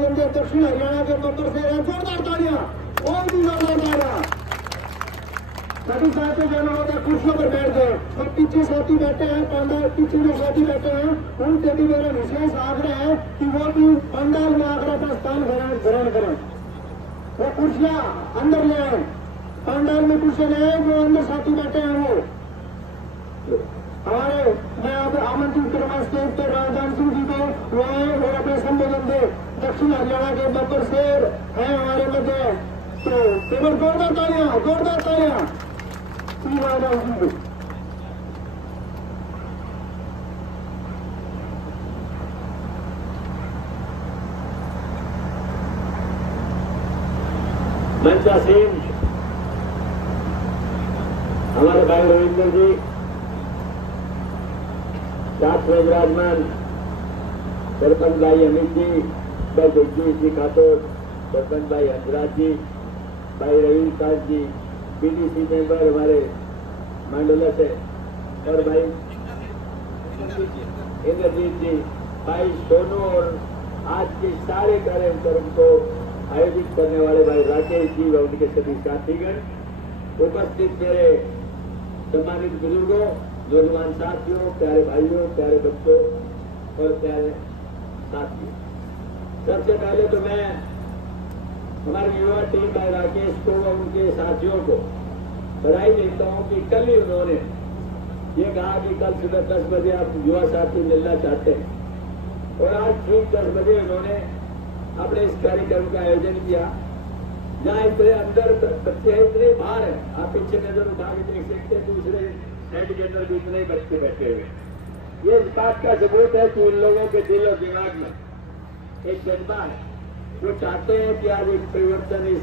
बंदे दक्षिण हरियाणा के बब्बर से हैं, जोरदार तालियां, और भी जोरदार तालियां। सभी साथी जाना होता है, कुर्सियों पर बैठ गए और पीछे साथी बैठे हैं, पंडाल पीछे जो साथी बैठे हैं उनसे भी मेरा विशेष आग्रह है कि वो भी पंडाल में आकर अपना स्थान ग्रहण करें। वो कुर्सियां अंदर ले आए, पंडाल में कुर्सियां ले आए, जो अंदर साथी बैठे हैं वो हमारे, मैं अब आमंत्रित करूंगा स्टेज पर राजदान सिंह जी को, वो आए और अपने संबोधन दे। दक्षिण हरियाणा के बब्बर शेर है हमारे मध्य, तो केवल जोरदार तालियां, जोरदार तालियां। मंचा सिंह, हमारे भाई रविंद्र जी, साथ में विराजमान सरपंच भाई अमित जी, भाई जगदीश जी खातूर, सरपंच भाई हंसराज जी, भाई रवि काश जी, बीडीसी मेंबर हमारे मंडला से, और भाई इंद्रजीत जी, भाई सोनू, और आज के सारे कार्यक्रम को आयोजित करने वाले भाई राकेश जी व उनके सभी साथीगण, उपस्थित मेरे सम्मानित बुजुर्गों, नौजवान साथियों, प्यारे भाइयों, प्यारे बच्चों और प्यारे साथियों, सबसे पहले तो मैं हमारी युवा टीम भाई राकेश को व उनके साथियों को बधाई देता हूं कि कल ही उन्होंने ये कहा कि कल सुबह 10 बजे आप युवा साथी मिलना चाहते हैं, और आज ठीक 10 बजे उन्होंने अपने इस कार्यक्रम का आयोजन किया, जहाँ इतने अंदर बच्चे हैं, इतने बाहर है, आप पीछे नजर उठा के देख सकते हैं, दूसरे सेट के अंदर भी इतने ही बच्चे बैठे हुए। ये इस बात का सबूत है कि उन लोगों के दिल और दिमाग में एक जज्बा है, वो चाहते हैं कि आज एक परिवर्तन इस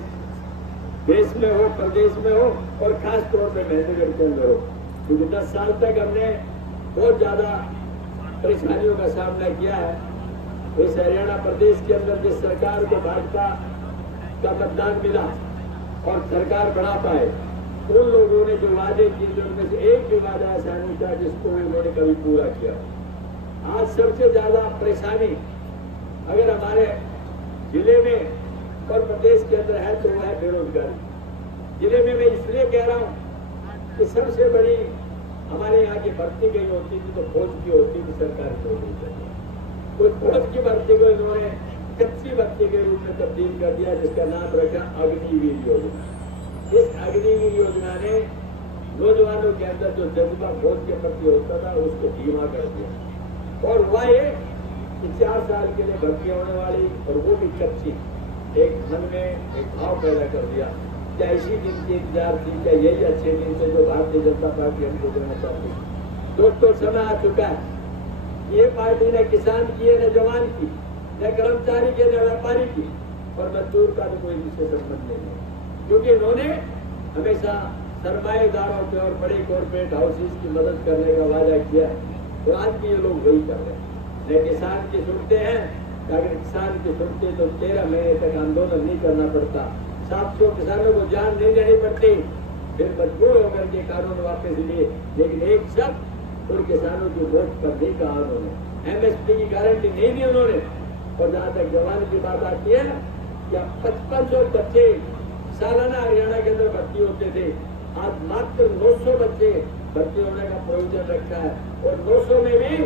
देश में हो, प्रदेश में हो, और खास तौर पर महेंद्रगढ़ के अंदर हो, क्योंकि 10 साल तक हमने बहुत ज्यादा परेशानियों का सामना किया है। इस हरियाणा प्रदेश के अंदर जिस सरकार को भाजपा का मतदान मिला और सरकार बना पाए, उन लोगों ने जो वादे किए थे उनमें से एक भी वादा ऐसा नहीं था जिसको उन्होंने कभी पूरा किया। आज सबसे ज्यादा परेशानी अगर हमारे जिले में और प्रदेश के अंदर है तो वो है बेरोजगारी। जिले में मैं इसलिए कह रहा हूँ कि सबसे बड़ी हमारे यहाँ की भर्ती कहीं होती थी तो फौज की होती थी, सरकार की होती थी, कोई फौज की भर्ती को इन्होंने कच्ची भर्ती के रूप में तब्दील कर दिया, जिसका नाम रखा अग्निवीर योजना। इस अग्निवीर योजना ने नौजवानों के अंदर जो जज्बा फौज के प्रति होता था उसको धीमा कर दिया, और वह कि 4 साल के लिए भर्ती होने वाली और वो भी कच्ची, एक मन में एक भाव पैदा कर दिया, क्या इसी दिन की इंतजार थी, क्या यही अच्छे दिन थे जो भारतीय जनता पार्टी हमको देना चाहती। दोस्तों, समय आ चुका है, ये पार्टी न किसान की है, न जवान की, न कर्मचारी की, न व्यापारी की, और मजदूर का तो कोई इससे संबंध नहीं है, क्योंकि इन्होंने हमेशा सरमाएदारों के और बड़े कॉर्पोरेट हाउसेज की मदद करने का वादा किया, और आज भी ये लोग वही कर रहे हैं। न किसान की सुनते हैं, अगर किसान की सुनते तो 13 महीने तक आंदोलन नहीं करना पड़ता, 700 किसानों को जान नहीं देनी पड़ती, फिर मजबूर होकर के कानून वापस लिए, लेकिन एक शब्द उन किसानों की वोट पर नहीं कहा उन्होंने, MSP की गारंटी नहीं दी उन्होंने। और जहाँ तक जवान की बात आती है, या 5500 बच्चे सालाना हरियाणा के अंदर भर्ती होते थे, आज मात्र 900 बच्चे भर्ती होने का प्रोविजन रखा है, और 900 में भी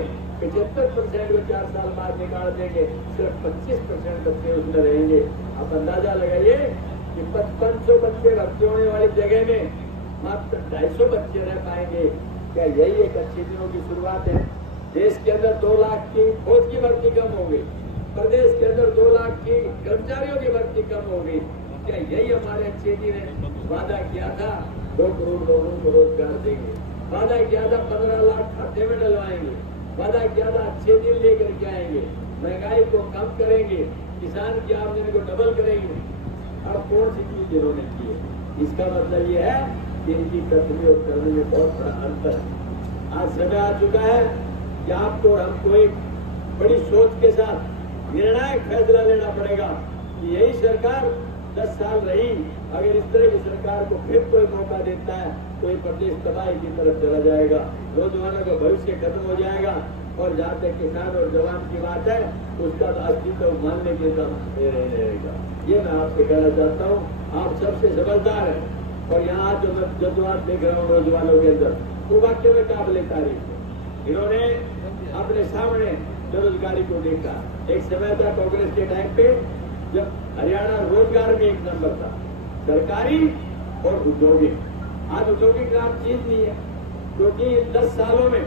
75% को 4 साल बाद निकाल देंगे, सिर्फ 25% बच्चे उसमें रहेंगे। आप अंदाजा लगाइए कि 5500 बच्चे भर्ती होने वाली जगह में मात्र 250 बच्चे रह पाएंगे। क्या यही एक अच्छी दिनों की शुरुआत है? देश के अंदर 2 लाख की फौज की भर्ती कम हो गई, प्रदेश के अंदर 2 लाख की कर्मचारियों की भर्ती कम हो गई। क्या यही हमारे अच्छे जी ने वादा किया था? 2 करोड़ लोगों को रोजगार देंगे, वादा किया था 15 लाख खाते में डलवाएंगे, वादा किया था अच्छे दिन लेकर के आएंगे, महंगाई को कम करेंगे, किसान की आमदनी को डबल करेंगे। अब कौन सी चीज इन्होंने की है? इसका मतलब ये है कि इनकी कथनी और करने में बहुत बड़ा अंतर है। आज समय आ चुका है कि आपको और हमको एक बड़ी सोच के साथ निर्णायक फैसला लेना पड़ेगा कि यही सरकार 10 साल रही, अगर इस तरह की सरकार को फिर कोई मौका देता है तो ये प्रदेश तबाही की तरफ चला जाएगा, नौजवानों का भविष्य खत्म हो जाएगा। और जहाँ तक किसान और जवान की बात है, उसका तो अस्तित्व मानने के दम नहीं रहेगा। ये मैं आपसे कहना चाहता हूँ। आप सबसे समझदार हैं और यहाँ जो मैं जज्बात देख रहा हूँ नौजवानों के अंदर, वो वाक्य में काबिले तारीफ है। इन्होंने अपने सामने बेरोजगारी को देखा। एक समय था कांग्रेस के टाइम पे जब हरियाणा रोजगार में एक नंबर था, सरकारी और औद्योगिक। आज औद्योगिक नाम चीज नहीं है, क्योंकि 10 सालों में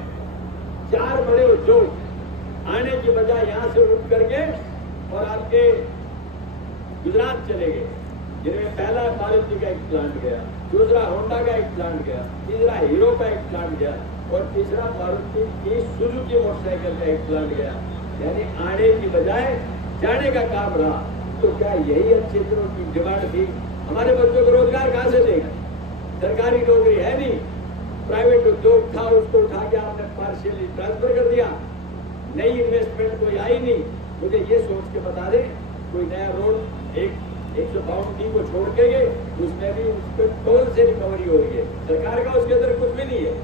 4 बड़े उद्योग आने की बजाय यहाँ से उठ करके और आपके गुजरात चले गए, जिनमें पहला मारुति का एक प्लांट गया, दूसरा होंडा का एक प्लांट गया, तीसरा हीरो का एक प्लांट गया और तीसरा मारुति की सुजुकी मोटरसाइकिल का एक प्लांट गया। यानी आने की बजाय जाने का काम रहा। तो क्या यही अच्छे क्षेत्रों की डिमांड थी? हमारे बच्चों को रोजगार कहाँ से देगा? सरकारी नौकरी है नहीं, प्राइवेट उद्योग था, उसको उठा के आपने पार्शियली ट्रांसफर कर दिया। नई इन्वेस्टमेंट कोई आई नहीं। मुझे ये सोच के बता दें, कोई नया रोड 152 को छोड़ के गए, उसमें भी उसके टोल से रिकवरी हो रही है। सरकार का उसके अंदर कुछ भी नहीं है।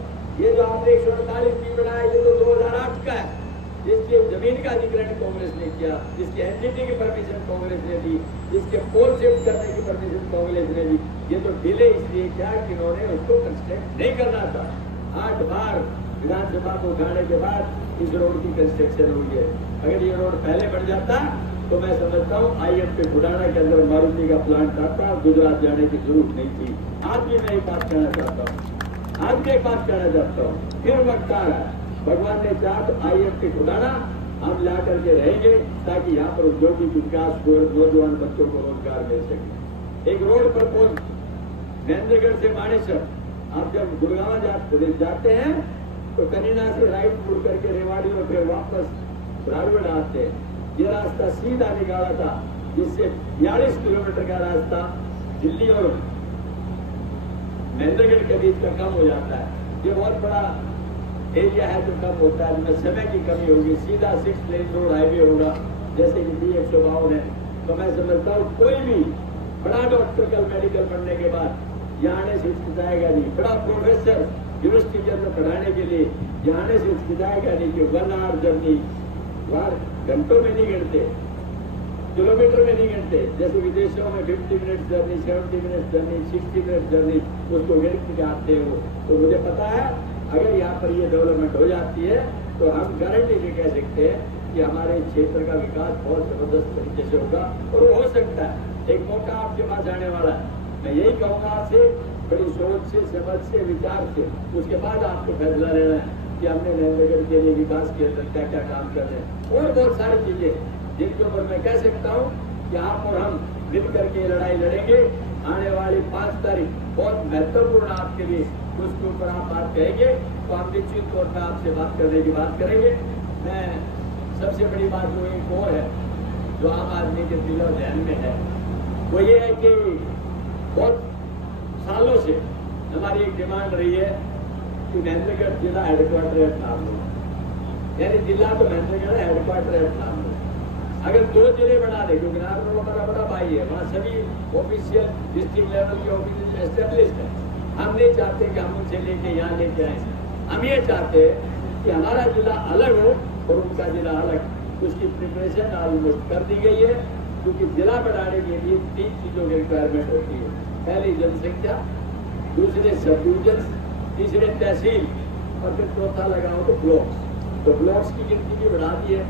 ये जो आपने 148 की बनाया, ये तो 2008 का है, जिसके जमीन का अधिग्रहण कांग्रेस ने किया, जिसके एनजीटी की परमिशन कांग्रेस ने दी, जिसके पोल शिफ्ट करने की परमिशन कांग्रेस ने दी। ये तो डिले इसलिए क्या कि इन्होंने उसको कंस्ट्रक्ट नहीं करना था। 8 बार विधानसभा को उठाने के बाद इस रोड की कंस्ट्रक्शन हुई है। अगर ये रोड पहले बन जाता तो मैं समझता हूँ IMP बुढ़ाना के अंदर मारुति का प्लांट आता, गुजरात जाने की जरूरत नहीं थी। आज भी मैं एक बात कहना चाहता हूँ, आज भी एक बात कहना चाहता हूँ, फिर वक्त आ रहा है। भगवान ने चाहा तो IMP बुढ़ाना हम ला करके रहेंगे, ताकि यहाँ पर औद्योगिक विकास को, नौजवान बच्चों को रोजगार मिल सके। एक रोड पर पुल महेंद्रगढ़ से मानेसर, आप जब गुड़गांव जाते हैं तो कनीना से राइट मुड़ करके रेवाड़ी में फिर वापस रायगढ़ आते हैं। ये रास्ता सीधा निकाला था, जिससे 42 किलोमीटर का रास्ता दिल्ली और महेंद्रगढ़ के बीच का कम हो जाता है। ये बहुत बड़ा एरिया है जो कम होता है, जिसमें समय की कमी होगी। सीधा 6 लेन रोड हाईवे होगा, जैसे कि D152 है। तो मैं समझता हूँ कोई भी बड़ा डॉक्टर कल मेडिकल पढ़ने के बाद यहाँ आने से हिचकिचाएगा नहीं। बड़ा प्रोफेसर यूनिवर्सिटी के अंदर पढ़ाने के लिए यहाँ आने से हिचकिचाएगा नहीं कि 1 आवर जर्नी, घंटों में नहीं गिनते, किलोमीटर में नहीं गिनते। जैसे विदेशों में 50 minute journey, 70 minute journey, 60 minute journey, उसको गिन के आते हो। तो मुझे पता है अगर यहाँ पर ये डेवलपमेंट हो जाती है तो हम गारंटी से कह सकते हैं कि हमारे क्षेत्र का विकास बहुत जबरदस्त तरीके से होगा और वो हो सकता है। एक मौका आपके पास आने वाला है। मैं यही कहूँगा आपसे, बड़ी सोच से, समझ से, विचार से, उसके बाद आपको फैसला लेना है कि हमने महेंद्रगढ़ के लिए विकास के अंदर क्या क्या काम कर रहे हैं। और बहुत सारी चीजें जिनके ऊपर मैं कह सकता हूँ कि आप और हम मिल करके लड़ाई लड़ेंगे। आने वाली 5 तारीख बहुत महत्वपूर्ण आपके लिए, उसके ऊपर आप बात कहेंगे तो हम निश्चित तौर पर आपसे बात करने की बात करेंगे। मैं सबसे बड़ी बात जो एक और है, जो आम आदमी के दिल और ध्यान में है, वो ये है कि बहुत सालों से हमारी एक डिमांड रही है कि महेंद्रगढ़ जिला हेडक्वार्टर है नाम लो। यानी जिला तो महेंद्रगढ़ हेडक्वार्टर है नाम लो। अगर 2 जिले बना दे, क्योंकि नागपुर हमारा बड़ा भाई है, वहाँ सभी ऑफिशियल डिस्ट्रिक्ट लेवल के ऑफिस एस्टेब्लिश्ड है। हम नहीं चाहते कि हम उनसे लेके यहाँ लेके आए। हम ये चाहते हैं कि हमारा जिला अलग हो और उनका जिला अलग। उसकी प्रिपरेशन ऑलमोस्ट कर दी गई है, क्योंकि जिला बढ़ाने के लिए 3 चीजों की रिक्वायरमेंट होती है। पहली जनसंख्या, दूसरे सब डिविजन, तीसरे तहसील और फिर चौथा लगाओ तो ब्लॉक्स। तो ब्लॉक्स की गिनती भी बढ़ा दी है,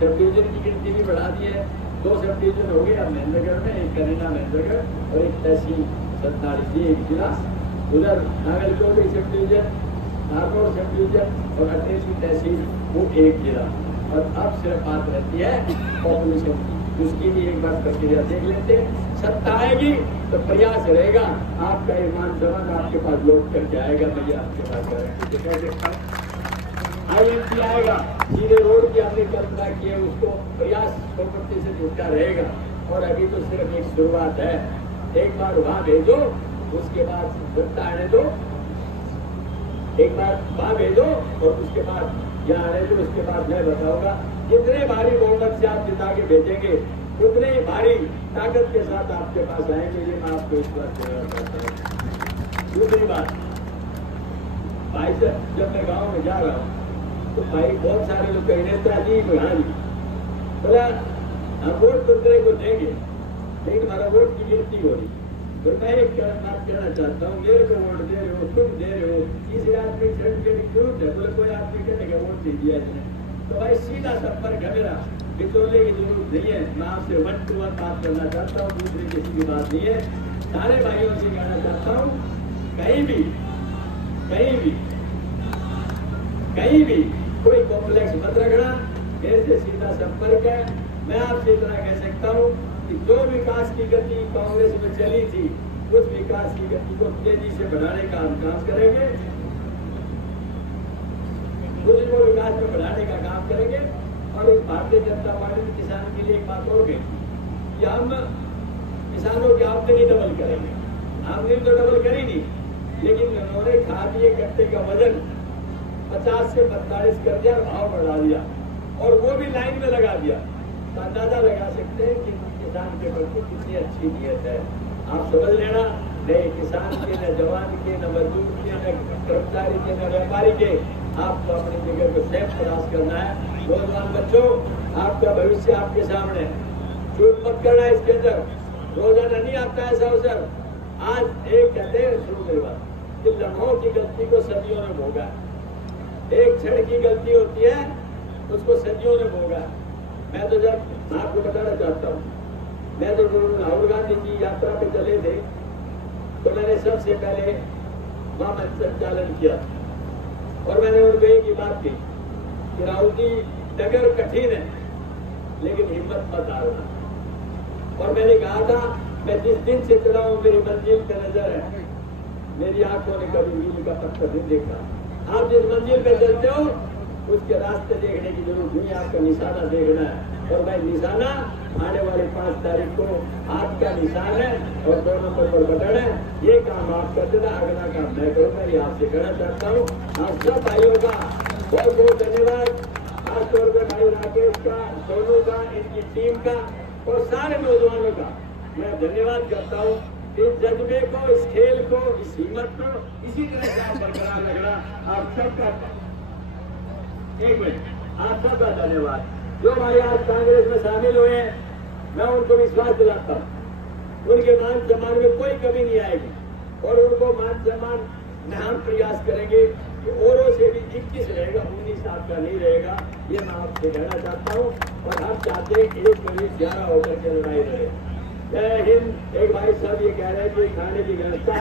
सब डिविजन की गिनती भी बढ़ा दी है। 2 सब डिविजन हो गए अब महेंद्रगढ़ में, एक करीना महेंद्रगढ़ और एक तहसील सतनाड़ी, एक जिला। उधर नागलकोट sub division, Nagaur sub division और अटेल की तहसील, वो एक जिला। और अब सिर्फ बात रहती है पॉपुलेशन की, उसकी भी एक बार प्रक्रिया देख लेते। सत्ता आएगी तो प्रयास रहेगा, आपका ईमान जवान आपके पास लौट करके आएगा। मैं ये आपके पास गारंटी IMP आएगा, सीधे रोड की हमने कल्पना की है, उसको प्रयास प्रॉपर्टी से जुटा रहेगा। और अभी तो सिर्फ एक शुरुआत है। एक बार वहां भेजो, उसके बाद सत्ता आने दो, एक बार वहां भेजो और उसके बाद यहाँ आने दो। उसके बाद मैं बताऊंगा कितने भारी बहुमत से आप जिता के भेजेंगे, उतने ही भारी ताकत के साथ आपके पास आएंगे। ये मैं आपको इस बात कहना चाहता हूँ। दूसरी बात, भाई साहब जब मैं गांव में जा रहा हूँ तो भाई बहुत सारे लोग कह नेता जी बुढ़ान बोला हम वोट तो तेरे को देंगे लेकिन हमारा वोट की गिनती हो रही। तो मैं एक बात कहना चाहता हूँ, मेरे को वोट दे रहे हो, तुम दे रहे हो, इस आदमी सर्टिफिकेट क्यों है? बोले कोई आदमी कहने वोट नहीं दिया इसने। तो भाई सीधा संपर्क है मेरा, बिचौले की जरूरत नहीं है। मैं आपसे 1 to 1 बात करना चाहता हूँ, दूसरी किसी की बात नहीं है। सारे भाइयों से कहना चाहता हूँ, कहीं भी कोई कॉम्प्लेक्स मत रखना, मेरे से सीधा संपर्क है। मैं आपसे इतना कह सकता हूँ कि जो विकास की गति कांग्रेस में चली थी उस विकास की गति को तेजी से बढ़ाने का हम काम करेंगे, उसको विकास में बढ़ाने का काम करेंगे। और इस भारतीय जनता पार्टी के किसान के लिए एक बात और गई कि हम किसानों की आमदनी डबल करेंगे। आमदनी तो डबल करी नहीं, लेकिन उन्होंने खाद्य कट्टे का वजन 50 से 45 कर दिया, भाव बढ़ा दिया और वो भी लाइन में लगा दिया। तो अंदाजा लगा सकते हैं कि किसान के प्रति कितनी अच्छी नीयत है। आप समझ लेना, न किसान के, न जवान के, न मजदूर के, न कर्मचारी के, न व्यापारी के, आपको अपनी जगह को सेफ प्रयास करना है। नौजवान बच्चों, आपका भविष्य आपके सामने, चूक मत करना इसके अंदर। रोजाना नहीं आता ऐसा अवसर। आज एक कहते हैं शुरू मेरी बात कि लम्हों की गलती को सदियों ने भोगा। एक क्षण की गलती होती है, उसको सदियों ने भोगा। मैं तो जब आपको बताना चाहता हूँ, मैं तो राहुल गांधी जी यात्रा पे चले थे तो मैंने सबसे पहले वहां मंच संचालन किया और मैंने उनको एक ही बात की कि राहुल जी डगर कठिन है लेकिन हिम्मत मत हारना। और मैंने कहा था मैं जिस दिन से चला हूँ मेरी मंजिल पे नजर है, मेरी आंखों ने कभी मील का पत्थर नहीं देखा। आप जिस मंजिल पे चलते हो उसके रास्ते देखने की जरूरत नहीं, आपका निशाना देखना है। और भाई निशाना आने वाली 5 तारीख को आपका निशान है और 2 नंबर पर बटन है। ये काम आप कर देना, अगला काम मैं करूँगा। ये आपसे कहना चाहता हूँ। आप सब भाइयों का बहुत बहुत धन्यवाद, खासतौर पर भाई राकेश का, सोनू का, इनकी टीम का और सारे नौजवानों का मैं धन्यवाद करता हूँ। इस जज्बे को, इस खेल को, इस हिम्मत को इसी तरह से आप बरकरार रखना। आप सबका एक मिनट, आप सबका धन्यवाद। जो हमारे आज कांग्रेस में शामिल हुए हैं, मैं उनको विश्वास दिलाता हूँ उनके मान सम्मान में कोई कमी नहीं आएगी और उनको मान सम्मान में हम प्रयास करेंगे कि औरों से भी 21 रहेगा, 19 आपका नहीं रहेगा। ये मैं आपसे कहना चाहता हूँ। और हम चाहते हैं कि 1-11 होकर के लड़ाई लड़े। जय हिंद। एक भाई साहब ये कह रहे हैं कि खाने की व्यवस्था